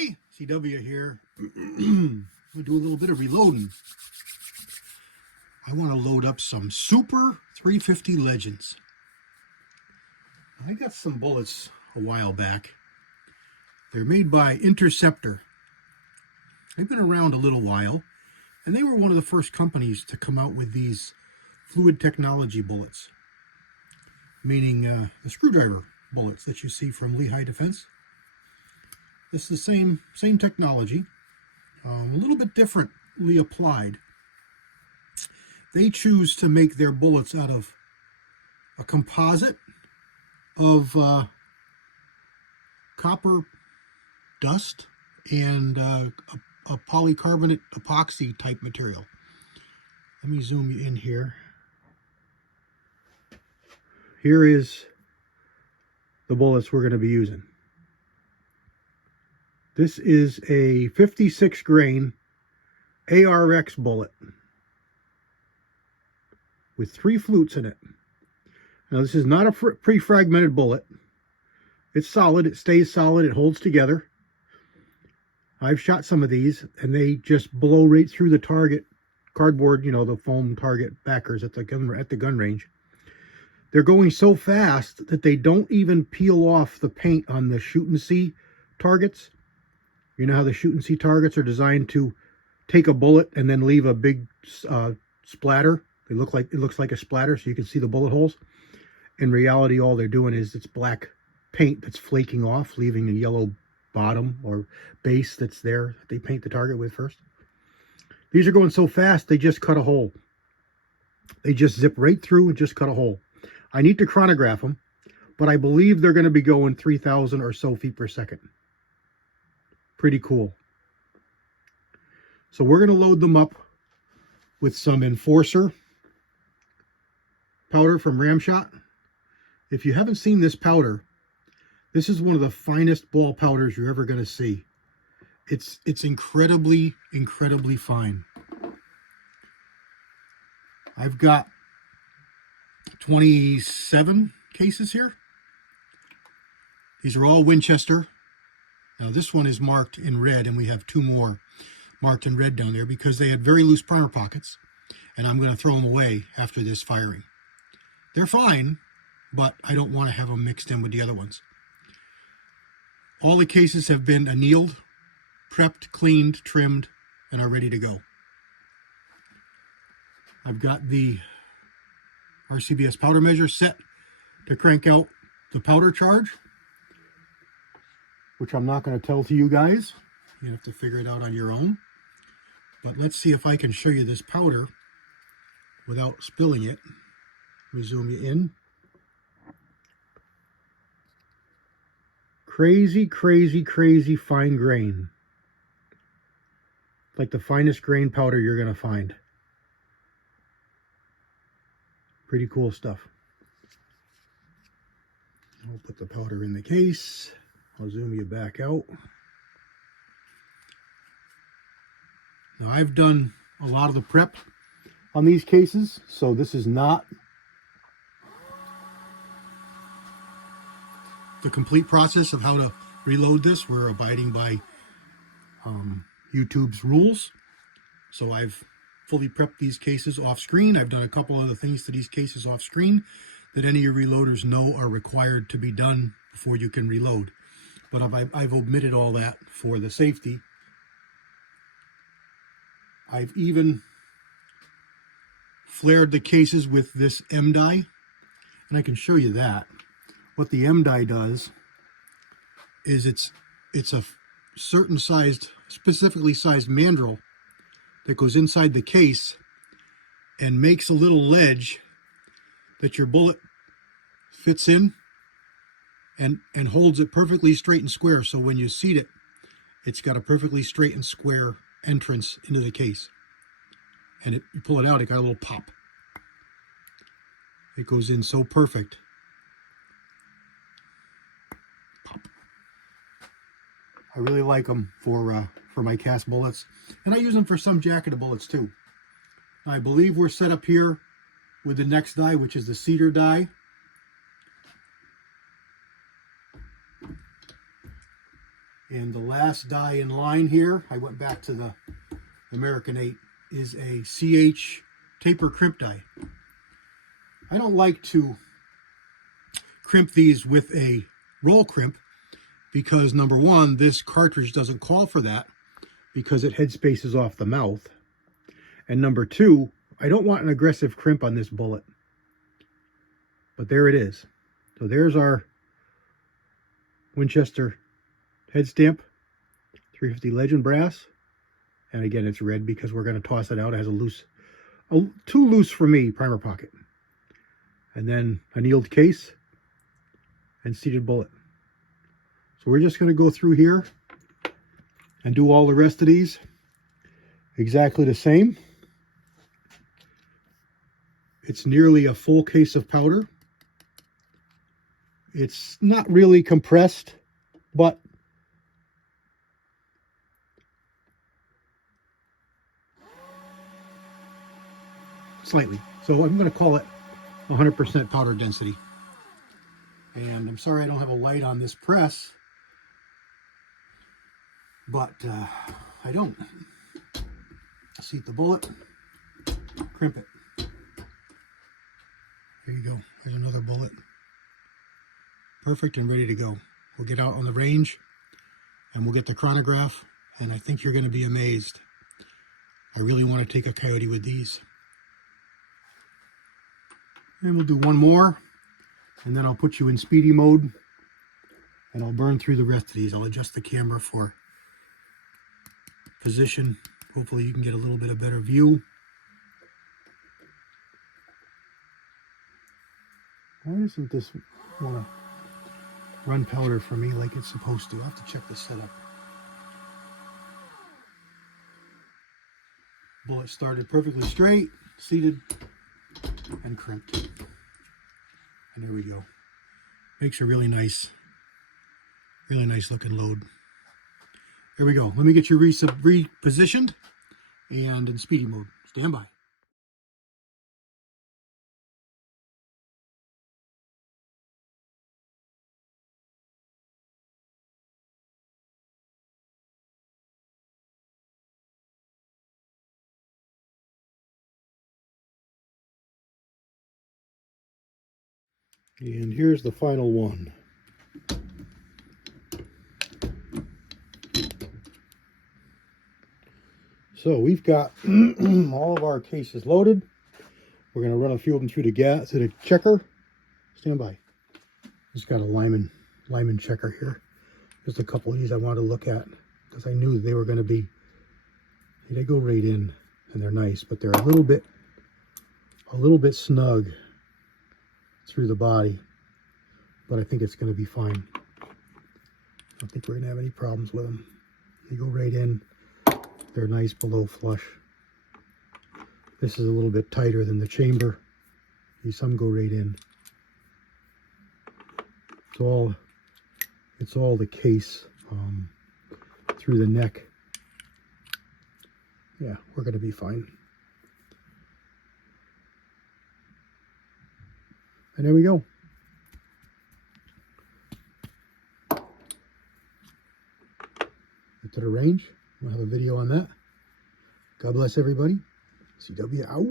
everybody, CW here. We'll do a little bit of reloading. I want to load up some Super 350 Legends. I got some bullets a while back. They're made by Interceptor. They've been around a little while, and they were one of the first companies to come out with these fluid technology bullets, meaning the screwdriver bullets that you see from Lehigh Defense. It's the same technology, a little bit differently applied. They choose to make their bullets out of a composite of copper dust and a polycarbonate epoxy type material. Let me zoom you in here. Here is the bullets we're going to be using. This is a 56 grain ARX bullet with 3 flutes in it. Now this is not a pre-fragmented bullet. It's solid, it stays solid, it holds together. I've shot some of these and they just blow right through the target cardboard, you know, the foam target backers at the gun range. They're going so fast that they don't even peel off the paint on the shoot and see targets. You know how the shoot and see targets are designed to take a bullet and then leave a big splatter. It looks like a splatter, so you can see the bullet holes. In reality, all they're doing is it's black paint that's flaking off, leaving a yellow bottom or base that's there that they paint the target with first. These are going so fast, they just cut a hole. They just zip right through and just cut a hole. I need to chronograph them, but I believe they're going to be going 3,000 or so feet per second. Pretty cool. So we're going to load them up with some Enforcer powder from Ramshot. If you haven't seen this powder, this is one of the finest ball powders you're ever going to see. It's incredibly fine. I've got 27 cases here. These are all Winchester. Now this one is marked in red, and we have 2 more marked in red down there because they had very loose primer pockets, and I'm going to throw them away after this firing. They're fine, but I don't want to have them mixed in with the other ones. All the cases have been annealed, prepped, cleaned, trimmed, and are ready to go. I've got the RCBS powder measure set to crank out the powder charge, which I'm not going to tell to you guys. You have to figure it out on your own. But let's see if I can show you this powder without spilling it. Let me zoom you in. Crazy fine grain. Like the finest grain powder you're going to find. Pretty cool stuff. I'll put the powder in the case. I'll zoom you back out. Now I've done a lot of the prep on these cases, so this is not the complete process of how to reload this. We're abiding by YouTube's rules. So I've fully prepped these cases off screen. I've done a couple other things to these cases off screen that any of your reloaders know are required to be done before you can reload. But I've omitted all that for the safety. I've even flared the cases with this M die, and I can show you that. What the M die does is it's a certain sized, specifically sized mandrel that goes inside the case and makes a little ledge that your bullet fits in and holds it perfectly straight and square. So when you seat it, it's got a perfectly straight and square entrance into the case. And you pull it out, it got a little pop. It goes in so perfect. Pop. I really like them for my cast bullets, and I use them for some jacketed bullets too. I believe we're set up here with the next die, which is the cedar die. And the last die in line here, I went back to the American 8, is a CH taper crimp die. I don't like to crimp these with a roll crimp because, number one, this cartridge doesn't call for that because it head spaces off the mouth. And number two, I don't want an aggressive crimp on this bullet. But there it is. So there's our Winchester head stamp, 350 Legend brass. And again, it's red because we're going to toss it out. It has too loose for me primer pocket. And then annealed case and seated bullet. So we're just going to go through here and do all the rest of these exactly the same. It's nearly a full case of powder. It's not really compressed, but slightly. So I'm going to call it 100% powder density. And I'm sorry I don't have a light on this press, but I don't. Seat the bullet, crimp it. There you go. There's another bullet. Perfect and ready to go. We'll get out on the range and we'll get the chronograph, and I think you're going to be amazed. I really want to take a coyote with these. And we'll do one more, and then I'll put you in speedy mode and I'll burn through the rest of these. I'll adjust the camera for position. Hopefully you can get a little bit of better view. Why doesn't this want to run powder for me like it's supposed to? I'll have to check the setup. Bullet started perfectly straight, seated, and crimped. And there we go. Makes a really nice looking load. There we go. Let me get you repositioned and in speedy mode. Stand by. And here's the final one. So we've got all of our cases loaded. We're going to run a few of them through the checker. Stand by. Just got a Lyman checker here. Just a couple of these I wanted to look at because I knew they were going to be. They go right in and they're nice, but they're a little bit snug through the body. But I think it's going to be fine. I don't think we're going to have any problems with them. They go right in. They're nice below flush. This is a little bit tighter than the chamber. Some go right in. It's all the case through the neck. Yeah, we're going to be fine. And there we go. Get to the range. We'll have a video on that. God bless everybody. CW out.